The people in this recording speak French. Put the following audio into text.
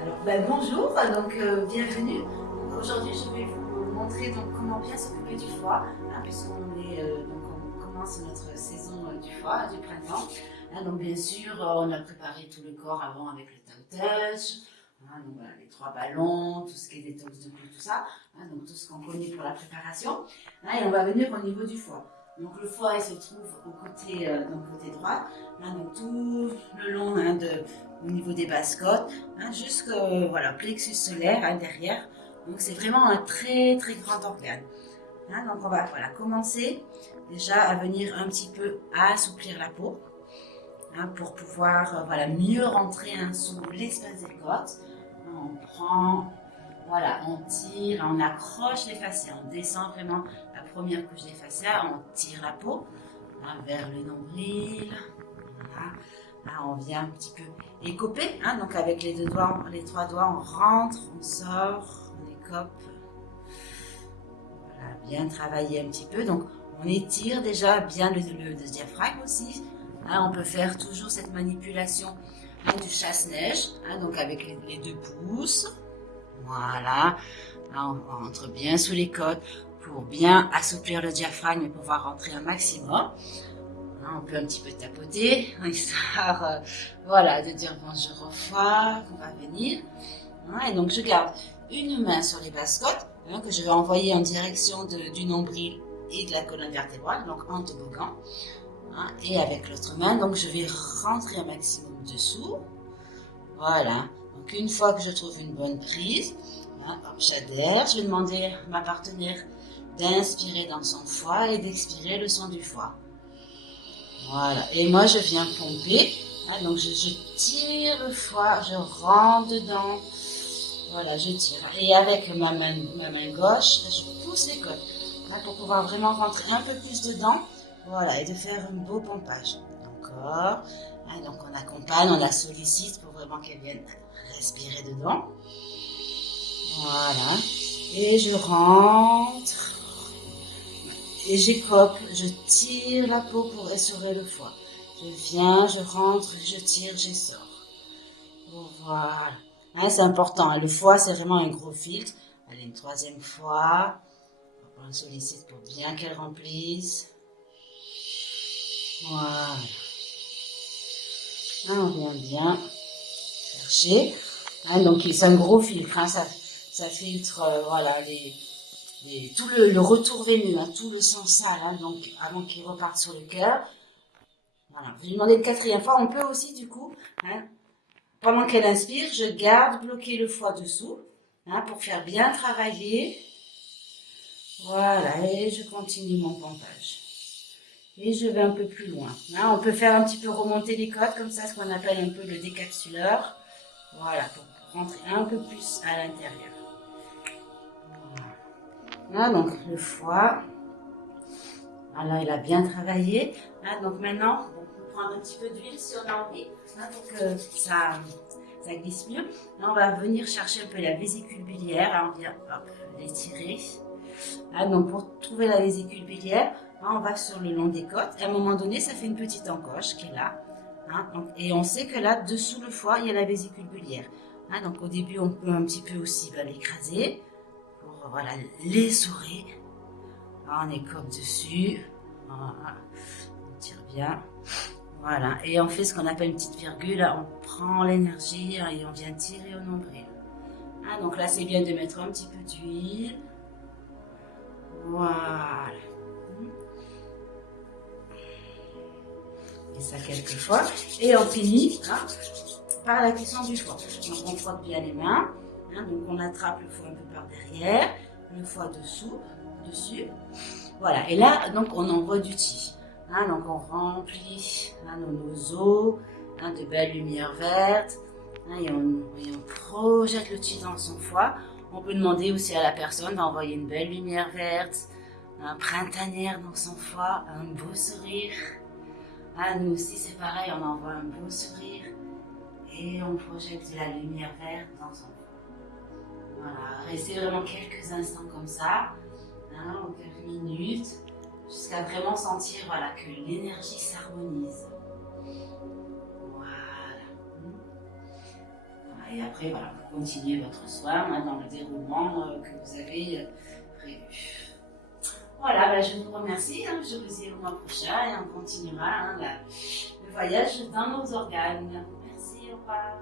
Alors, bonjour, bienvenue. Aujourd'hui, je vais vous montrer comment bien s'occuper du foie, puisqu'on commence notre saison du foie, du printemps. Bien sûr, on a préparé tout le corps avant avec le Tao Touch, les 3 ballons, tout ce qui est détox de clou, tout ça, donc tout ce qu'on connaît pour la préparation. Et on va venir au niveau du foie. Donc le foie, il se trouve côté droit, donc tout le long au niveau des basses côtes, jusqu'au plexus solaire derrière. Donc c'est vraiment un très très grand organe. Donc on va commencer déjà à venir un petit peu assouplir la peau pour pouvoir mieux rentrer sous l'espace des côtes. On prend, on tire, on accroche les fascias, on descend vraiment la première couche des fascias, on tire la peau vers le nombril. Voilà. Là, on vient un petit peu écoper, donc avec les 3 doigts, on rentre, on sort, on écope. Voilà, bien travailler un petit peu. Donc, on étire déjà bien le diaphragme aussi. On peut faire toujours cette manipulation du chasse-neige, donc avec les 2 pouces. Voilà. Là, on rentre bien sous les côtes pour bien assouplir le diaphragme et pouvoir rentrer un maximum. On peut un petit peu tapoter, histoire de dire bonjour au foie, qu'on va venir. Et donc je garde une main sur les basses côtes, que je vais envoyer en direction du nombril et de la colonne vertébrale, donc en toboggan. Et avec l'autre main, donc je vais rentrer un maximum dessous. Voilà. Donc une fois que je trouve une bonne prise, j'adhère. Je vais demander à ma partenaire d'inspirer dans son foie et d'expirer le son du foie. Voilà, et moi je viens pomper, donc je tire le foie, je rentre dedans, voilà, je tire. Et avec ma main gauche, je pousse les côtes, pour pouvoir vraiment rentrer un peu plus dedans, voilà, et de faire un beau pompage. Encore, donc on accompagne, on la sollicite pour vraiment qu'elle vienne respirer dedans. Voilà, et je rentre. Et j'écope, je tire la peau pour essorer le foie. Je viens, je rentre, je tire, je sors. Voilà. C'est important. Le foie, c'est vraiment un gros filtre. Allez, une 3e fois. On le sollicite pour bien qu'elle remplisse. Voilà. On vient bien chercher. Donc, c'est un gros filtre. Ça filtre, tout le retour veineux, tout le sang sale, donc avant qu'il reparte sur le cœur. Voilà. Je vais demander une 4e fois. On peut aussi, du coup, pendant qu'elle inspire, je garde bloqué le foie dessous, pour faire bien travailler. Voilà, et je continue mon pompage. Et je vais un peu plus loin. On peut faire un petit peu remonter les côtes, comme ça, ce qu'on appelle un peu le décapsuleur. Voilà, pour rentrer un peu plus à l'intérieur. Voilà, donc le foie. Voilà, il a bien travaillé. Donc maintenant, on peut prendre un petit peu d'huile si on a envie, pour que ça glisse mieux. Là, on va venir chercher un peu la vésicule biliaire. On vient l'étirer. Donc pour trouver la vésicule biliaire, on va sur le long des côtes. À un moment donné, ça fait une petite encoche qui est là. Et on sait que là, dessous le foie, il y a la vésicule biliaire. Donc au début, on peut un petit peu aussi l'écraser pour l'essorer. On écope dessus. Voilà. On tire bien. Voilà. Et on fait ce qu'on appelle une petite virgule. On prend l'énergie et on vient tirer au nombril. Donc là, c'est bien de mettre un petit peu d'huile. Voilà. Et ça quelques fois. Et on finit par la cuisson du foie. Donc on frotte bien les mains. Donc on attrape le foie un peu par derrière. Le foie dessus. Voilà. Et là, donc on envoie du chi. Donc on remplit nos os de belles lumières vertes. Et on projette le chi dans son foie. On peut demander aussi à la personne d'envoyer une belle lumière verte, printanière dans son foie, un beau sourire. Nous aussi, c'est pareil, on envoie un beau sourire et on projette de la lumière verte dans son foie. Voilà, restez vraiment quelques instants comme ça, ou quelques minutes, jusqu'à vraiment sentir que l'énergie s'harmonise. Voilà. Et après, voilà, vous continuez votre soin dans le déroulement que vous avez prévu. Voilà, ben, je vous remercie. Je vous dis au mois prochain et on continuera le voyage dans nos organes. Merci, au revoir.